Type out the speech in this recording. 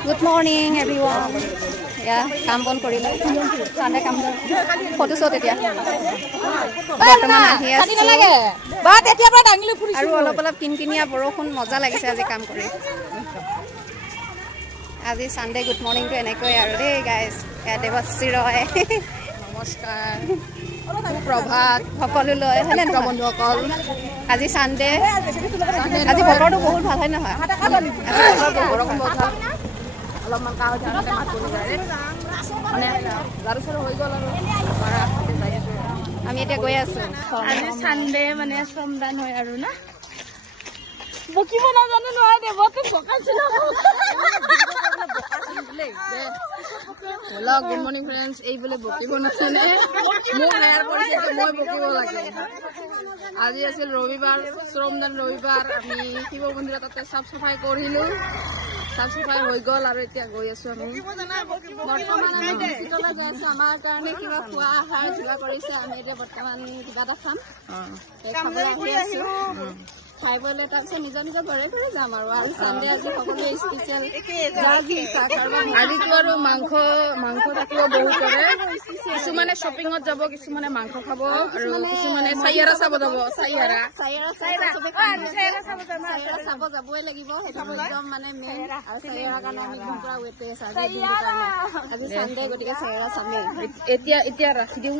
Good morning, everyone. Yeah, কাম বন কৰিলে সান্দে কাম ফটো শ্বট এতিয়া বৰ্তমান আহি আছে বা তেতিয়া পৰা ডাঙিলে ফুৰিছো আৰু অলপ অলপ কিনকিনিয়া বৰষুণ মজা লাগিছে আজি কাম কৰি আজি সান্দে গুড মৰ্নিং টু এনেকৈ আৰু দেই গাইজ দেৱশ্ৰী ৰয় নমস্কাৰ সুপ্ৰভাত সকলোলৈ হয়নে নহয় বন্ধুসকল আজি সান্দে আজি বতৰটো বহুত ভাল হয় নহয় আজি বৰষুণ বহুত ভাল অলপমান কাহ জানতে মাত বনি যায় মানে গাড়ী চৰ হৈ গ'ল আৰু আমি এতিয়া গৈ আছো আজি সান্দে মানে শ্ৰমদান হয় আৰু না বকিব নাজানো নহয় দেৱতে বকাইছিল হেল্ল গুড মৰ্নিং ফ্ৰেন্ডস এই বলে বকিব নাজানে মোক হেয়াৰ কৰিছে মই বকিব লাগে আজি আছিল ৰবিবাৰ শ্ৰমদান ৰবিবাৰ আমি শিৱ মন্দিৰত তাতে সাফ সফাই কৰিলো সাফ সফাই হৈ গ'ল আৰু এতিয়া গৈ আছো আমি বৰ্তমান আমি বিচিতলৈ গৈ আছো আমাৰ কাৰণে কিবা খোৱা আহাৰ যোগাৰ কৰিছে আমি এতিয়া বৰ্তমান কিবা এটা খাম খাবলৈ আহি আছো খাই বলে তাৰপিছত নিজৰ নিজৰ ঘৰে ঘৰে যাম আৰু সান্দে আজি সকলোৱে স্পেচিয়েল আজিতো আৰু মাংস থাকিব বহু কৰে কিছুমানে শ্বপিঙত যাব কিছুমানে মাংস খাব আৰু কিছুমানে চাইয়াৰা চাব যাব চাইয়াৰা চাব যাবই লাগিব সেইটো একদম মানে মেইন আৰু চাইয়াৰা কাৰণে আমি একদম পুৰা ৱেট কৰি আছো আজি সান্দে গতিকে চাইয়াৰা চামেই এতিয়া ৰাখি দিওঁ